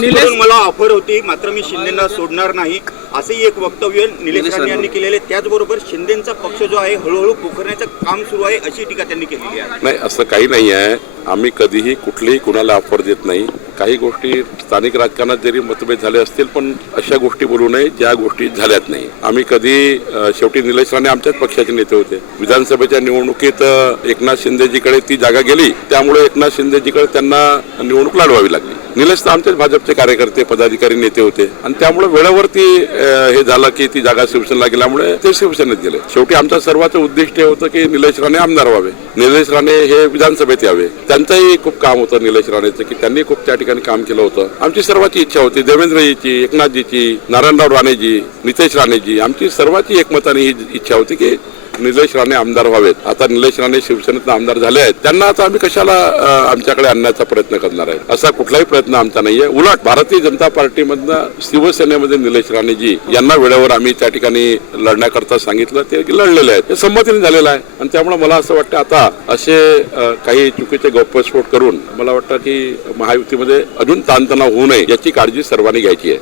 भाजपकडून मला ऑफर होती, मात्र मी शिंदेना सोडणार नाही, असंही एक वक्तव्य निलेश राणे यांनी केलेले. त्याचबरोबर शिंदेचा पक्ष जो आहे हळूहळू पोखरण्याचं काम सुरू आहे, अशी टीका त्यांनी केलेली आहे. नाही, असं काही नाही आहे. आम्ही कधीही कुठलीही कुणाला ऑफर देत नाही. काही गोष्टी स्थानिक राजकारणात जरी मतभेद झाले असतील, पण अशा गोष्टी बोलू नये ज्या गोष्टी झाल्यात नाही. आम्ही कधी शेवटी निलेश राणे आमच्याच पक्षाचे नेते होते. विधानसभेच्या निवडणुकीत एकनाथ शिंदेजीकडे ती जागा गेली, त्यामुळे एकनाथ शिंदेजीकडे त्यांना निवडणूक लढवावी लागली. निलेश तर आमचेच भाजपचे कार्यकर्ते, पदाधिकारी, नेते होते आणि त्यामुळे वेळेवरती हे झालं की ती जागा शिवसेनेला गेल्यामुळे ते शिवसेनेत गेले. शेवटी आमचं सर्वांचं उद्दिष्ट हे होतं की निलेश राणे आमदार व्हावे, निलेश राणे हे विधानसभेत यावे. त्यांचंही खूप काम होतं निलेश राणेचं, की त्यांनी खूप त्या ठिकाणी काम केलं होतं. आमची सर्वांची इच्छा होती, देवेंद्रजीची, एकनाथजीची, नारायणराव राणेजी, नितेश राणेजी, आमची सर्वांची एकमताने ही इच्छा होती की निलेश राणे आमदार व्हावेत. आता निलेश राणे शिवसेनेतून आमदार झाले आहेत, त्यांना आता आम्ही कशाला आमच्याकडे आणण्याचा प्रयत्न करणार आहे? असा कुठलाही प्रयत्न आमचा नाहीये. उलट भारतीय जनता पार्टीमधनं शिवसेनेमध्ये निलेश राणेजी यांना वेळेवर आम्ही त्या ठिकाणी लढण्याकरता सांगितलं, ते लढलेले आहेत, ते संमतीने झालेलं आहे. आणि त्यामुळे मला असं वाटतं आता असे काही चुकीचे गौप्यस्फोट करून मला वाटतं की महायुतीमध्ये अजून ताणतणाव होऊ नये याची काळजी सर्वांनी घ्यायची आहे.